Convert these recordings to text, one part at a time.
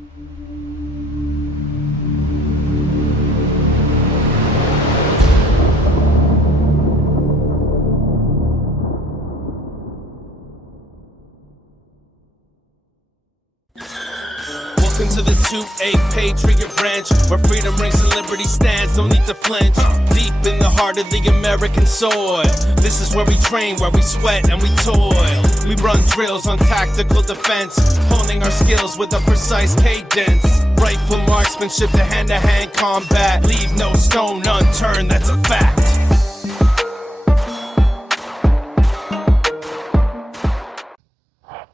Welcome to the 2A Patriot Ranch, where freedom rings and liberty stands, don't need to flinch. Deep in the heart of the American soil, this is where we train, where we sweat and we toil. We run drills on tactical defense, honing our skills with a precise cadence. Rifle marksmanship to hand-to-hand combat, leave no stone unturned, that's a fact.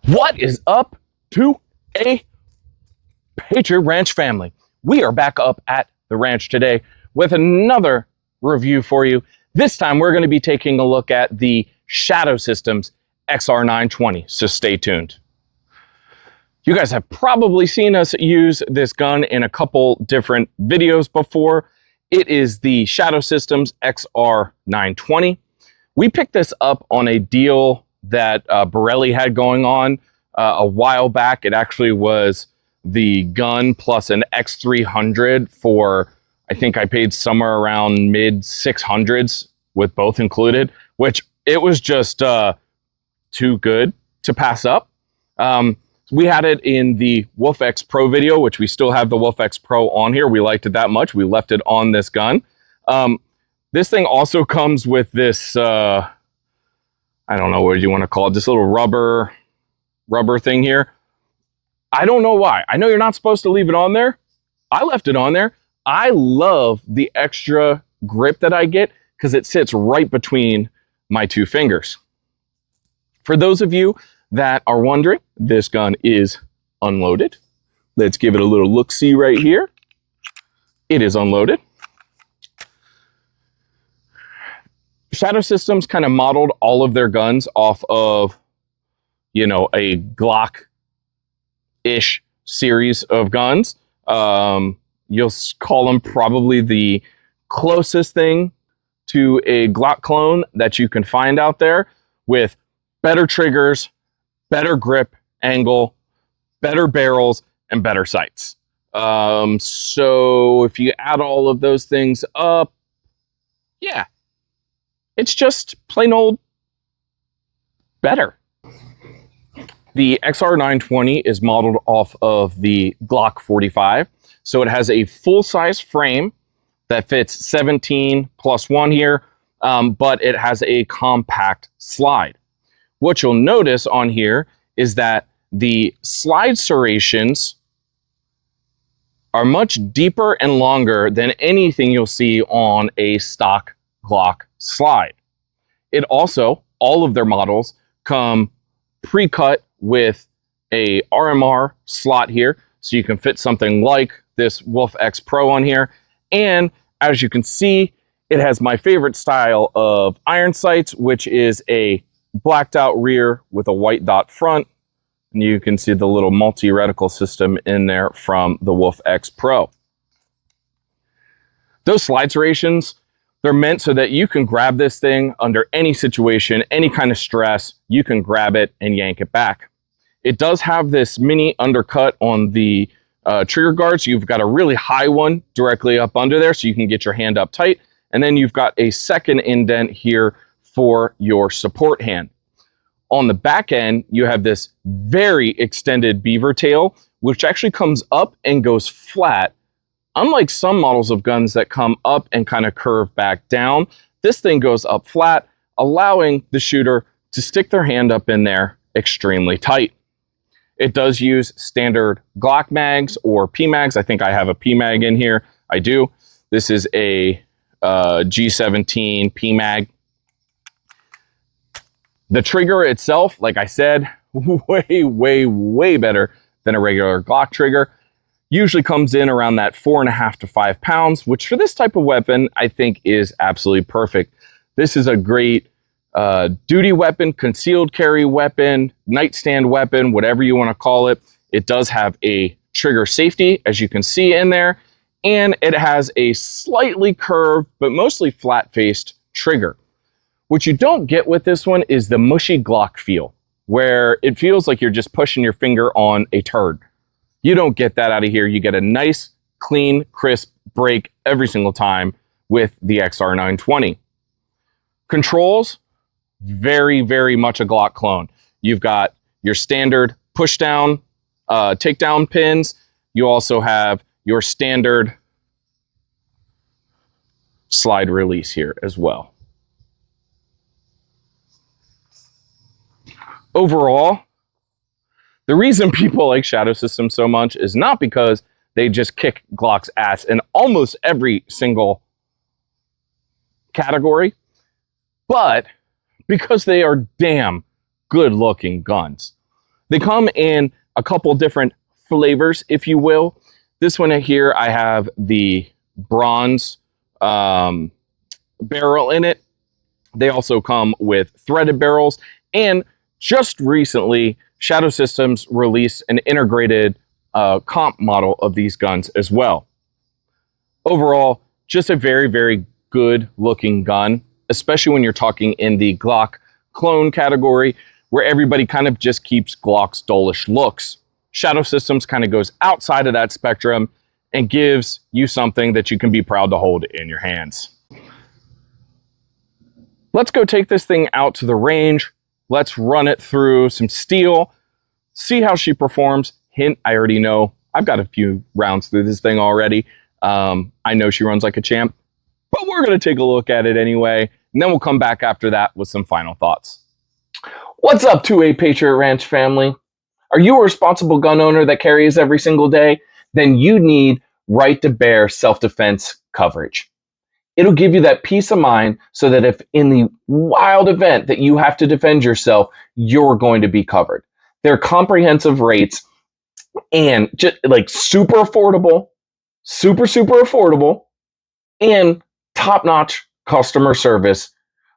What is up, 2A Patriot Ranch family? We are back up at the ranch today with another review for you. This time we're going to be taking a look at the Shadow Systems XR920, so stay tuned. You guys have probably seen us use this gun in a couple different videos before. It is the Shadow Systems XR920. We picked this up on a deal that Borelli had going on a while back. It actually was the gun plus an X300 for, I think I paid somewhere around mid 600s with both included, which it was just too good to pass up. We had it in the Wolf X Pro video, which we still have the Wolf X Pro on here. We liked it that much. We left it on this gun. This thing also comes with this, I don't know what you want to call it, this little rubber thing here. I don't know why. I know you're not supposed to leave it on there. I left it on there. I love the extra grip that I get because it sits right between my two fingers. For those of you that are wondering, this gun is unloaded. Let's give it a little look-see right here. It is unloaded. Shadow Systems kind of modeled all of their guns off of, you know, a Glock-ish series of guns. You'll call them probably the closest thing to a Glock clone that you can find out there, with better triggers, better grip angle, better barrels, and better sights. So if you add all of those things up, yeah, it's just plain old better. The XR920 is modeled off of the Glock 45. So it has a full-size frame that fits 17 plus 1 here, but it has a compact slide. What you'll notice on here is that the slide serrations are much deeper and longer than anything you'll see on a stock Glock slide. It also, all of their models come pre-cut with a RMR slot here, so you can fit something like this Wolf X Pro on here. And as you can see, it has my favorite style of iron sights, which is a blacked out rear with a white dot front. And you can see the little multi-reticle system in there from the Wolf X Pro. Those slide serrations, they're meant so that you can grab this thing under any situation, any kind of stress. You can grab it and yank it back. It does have this mini undercut on the trigger guards. You've got a really high one directly up under there, so you can get your hand up tight. And then you've got a second indent here for your support hand. On the back end, you have this very extended beaver tail, which actually comes up and goes flat. Unlike some models of guns that come up and kind of curve back down, this thing goes up flat, allowing the shooter to stick their hand up in there extremely tight. It does use standard Glock mags or P-mags. I think I have a P-mag in here. I do. This is a G17 P-mag. The trigger itself, like I said, way better than a regular Glock trigger. Usually comes in around that 4.5 to 5 pounds, which for this type of weapon, I think is absolutely perfect. This is a great duty weapon, concealed carry weapon, nightstand weapon, whatever you want to call it. It does have a trigger safety, as you can see in there, and it has a slightly curved, but mostly flat-faced trigger. What you don't get with this one is the mushy Glock feel, where it feels like you're just pushing your finger on a turd. You don't get that out of here. You get a nice, clean, crisp break every single time with the XR920. Controls, very, very much a Glock clone. You've got your standard push down, takedown pins. You also have your standard slide release here as well. Overall, the reason people like Shadow Systems so much is not because they just kick Glock's ass in almost every single category, but because they are damn good looking guns. They come in a couple different flavors, if you will. This one here, I have the bronze barrel in it. They also come with threaded barrels, and just recently, Shadow Systems released an integrated comp model of these guns as well. Overall, just a very, very good looking gun, especially when you're talking in the Glock clone category, where everybody kind of just keeps Glock's dullish looks. Shadow Systems kind of goes outside of that spectrum and gives you something that you can be proud to hold in your hands. Let's go take this thing out to the range. Let's run it through some steel, see how she performs. Hint, I already know. I've got a few rounds through this thing already. I know she runs like a champ, but we're going to take a look at it anyway, and then we'll come back after that with some final thoughts. What's up, 2A Patriot Ranch family? Are you a responsible gun owner that carries every single day? Then you need right to bear self-defense coverage. It'll give you that peace of mind so that if in the wild event that you have to defend yourself, you're going to be covered. They're comprehensive rates and just like super affordable, super affordable, and top-notch customer service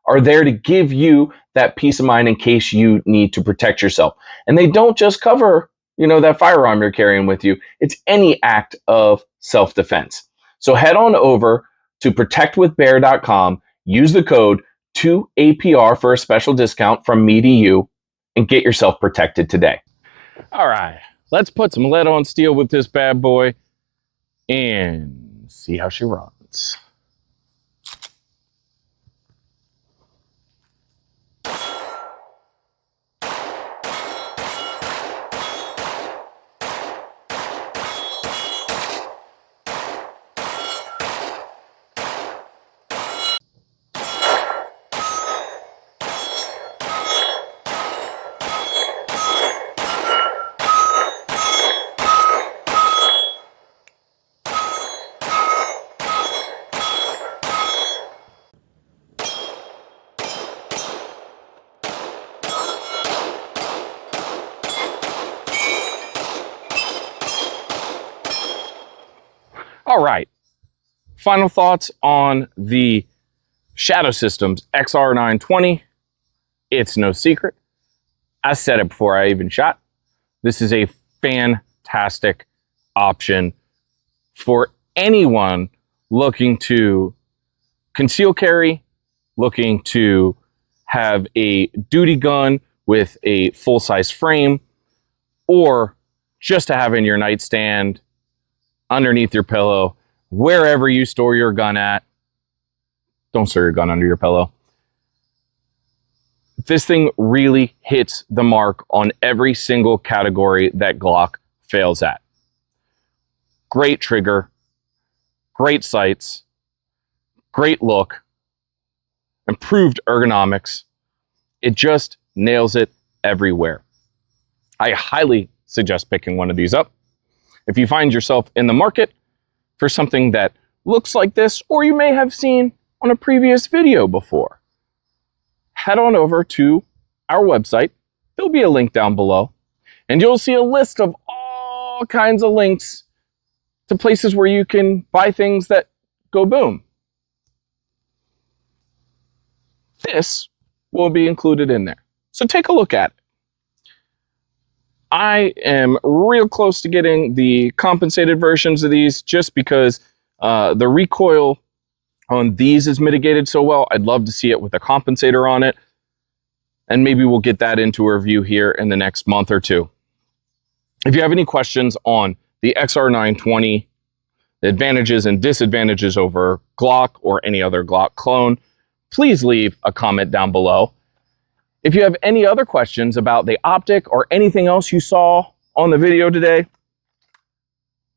are there to give you that peace of mind in case you need to protect yourself. And they don't just cover, that firearm you're carrying with you. It's any act of self-defense. So head on over to protectwithbear.com, use the code 2APR for a special discount from me to you, and get yourself protected today. All right, let's put some lead on steel with this bad boy and see how she runs. All right, final thoughts on the Shadow Systems XR920. It's no secret. I said it before I even shot. This is a fantastic option for anyone looking to conceal carry, looking to have a duty gun with a full-size frame, or just to have in your nightstand, underneath your pillow, wherever you store your gun at. Don't store your gun under your pillow. This thing really hits the mark on every single category that Glock fails at. Great trigger, great sights, great look, improved ergonomics. It just nails it everywhere. I highly suggest picking one of these up. If you find yourself in the market for something that looks like this, or you may have seen on a previous video before, head on over to our website. There'll be a link down below, and you'll see a list of all kinds of links to places where you can buy things that go boom. This will be included in there. So take a look at it. I am real close to getting the compensated versions of these just because the recoil on these is mitigated so well. I'd love to see it with a compensator on it. And maybe we'll get that into a review here in the next month or two. If you have any questions on the XR920, the advantages and disadvantages over Glock or any other Glock clone, please leave a comment down below. If you have any other questions about the optic or anything else you saw on the video today,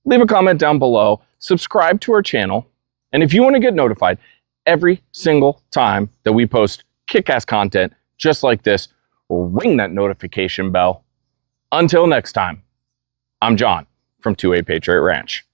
leave a comment down below, subscribe to our channel, and if you want to get notified every single time that we post kick-ass content just like this, ring that notification bell. Until next time, I'm John from 2A Patriot Ranch.